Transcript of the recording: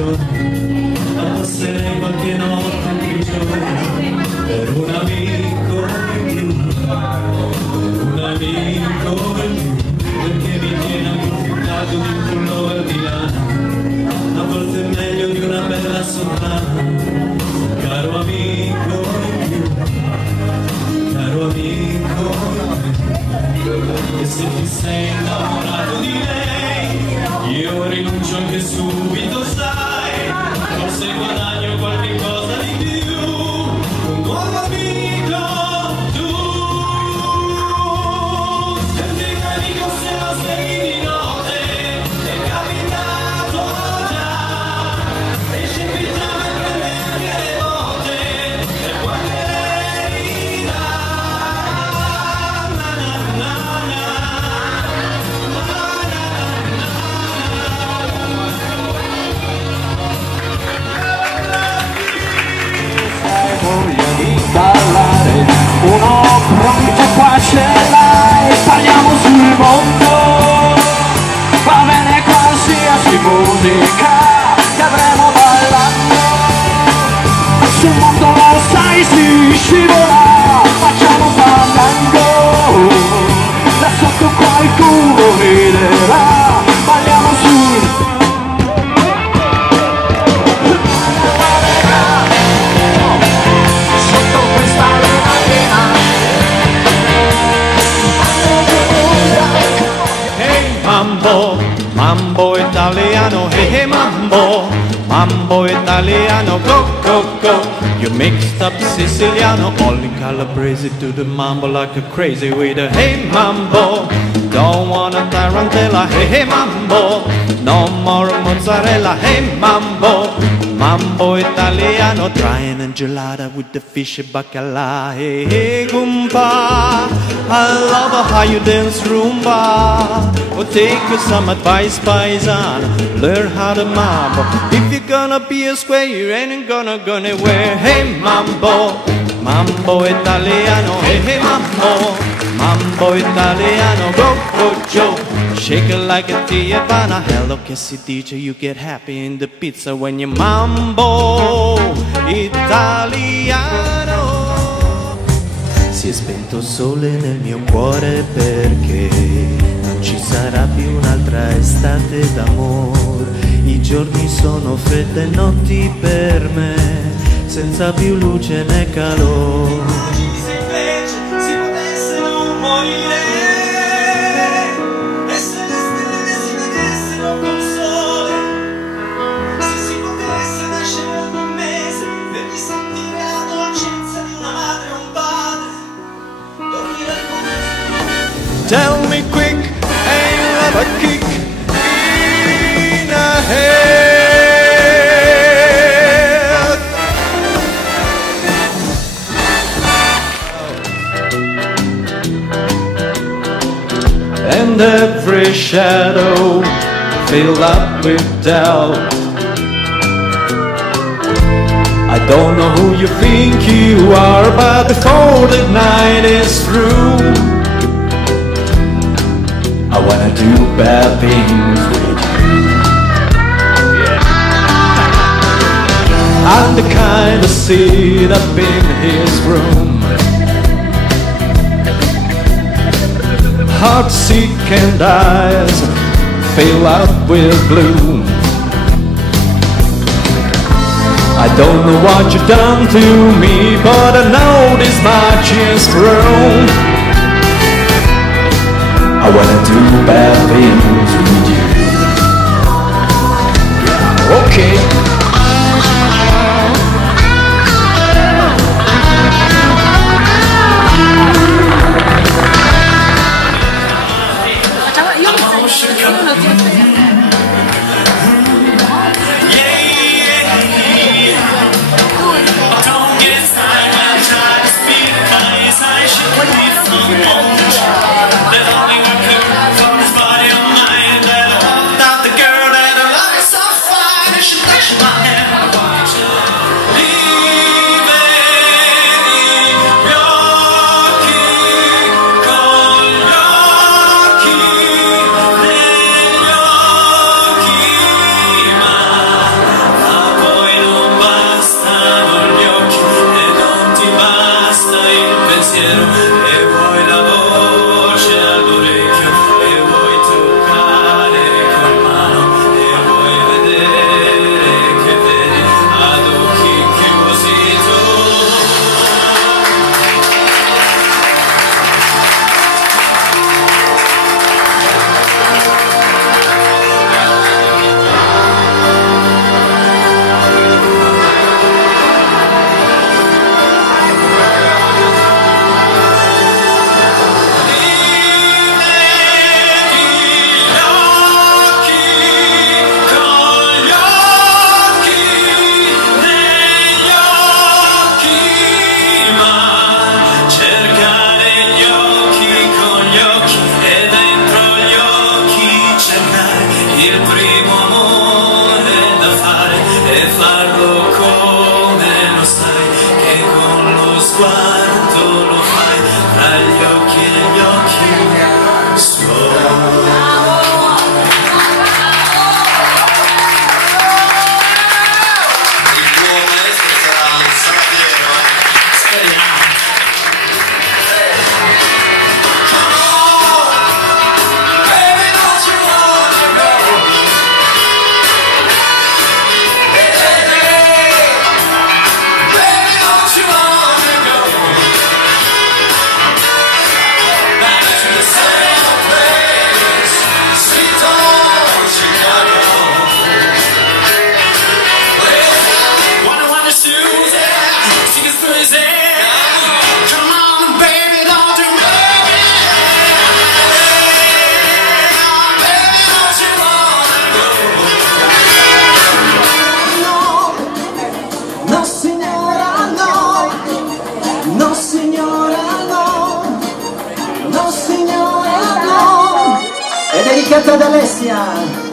giorni, ma passerei qualche notte in prigione per un amico in più, per un amico in più, perché mi tiene approfittato di un pullover di lana, a volte è meglio di una bella sottana, caro amico in più, caro amico in più, e se ti sei innamorato di lei, io rinuncio anche subito, sai, forse guadagno qualche cosa di più, un nuovo amico, tu. Senti che amico se lo svegli di notte, è capitato già, esce in pigiama e prende anche le botte, e poi che lei dà, na na na na. Voglia di ballare, uno pronto qua ce l'hai, parliamo sul mondo, va bene qualsiasi musica che avremo ballando, sul mondo lo sai si scivola, facciamo ballando, da sotto qualcuno riderà, balliamo sul Mambo, mambo italiano, hey hey mambo, mambo italiano, go go go. You mixed up Siciliano, only Calabrese to the mambo like a crazy with a hey mambo. Don't want a tarantella, hey hey mambo. No more mozzarella, hey mambo. Mambo italiano, try an enchilada with the fish bacala. Hey hey gumba, I love how you dance rumba. Well, take some advice, paisan, learn how to mambo. If you're gonna be a square, you ain't gonna go anywhere. Hey mambo, mambo italiano, hey hey mambo, mambo italiano, go go Joe, shake it like a Tijuana. Hello che si dice, you get happy in the pizza when you mambo italiano. Si è spento il sole nel mio cuore perché non ci sarà più un'altra estate d'amore. I giorni sono fredde notti per me, senza più luce né calore. Se invece si potesse non morire, e se le stelle si vedessero col sole, se si potesse nascere ogni un mese per risentire la dolcezza di una madre e un padre, dormire al mondo. Tell me quick, ain't love a kick in the head. And every shadow filled up with doubt. I don't know who you think you are, but before the night is through, I wanna do bad things with you. I'm the kind of sit up in his room, heart sick and eyes fill up with gloom. I don't know what you've done to me, but I know this much is wrong. I wanna do bad things with you. Okay. She dedicata ad Alessia.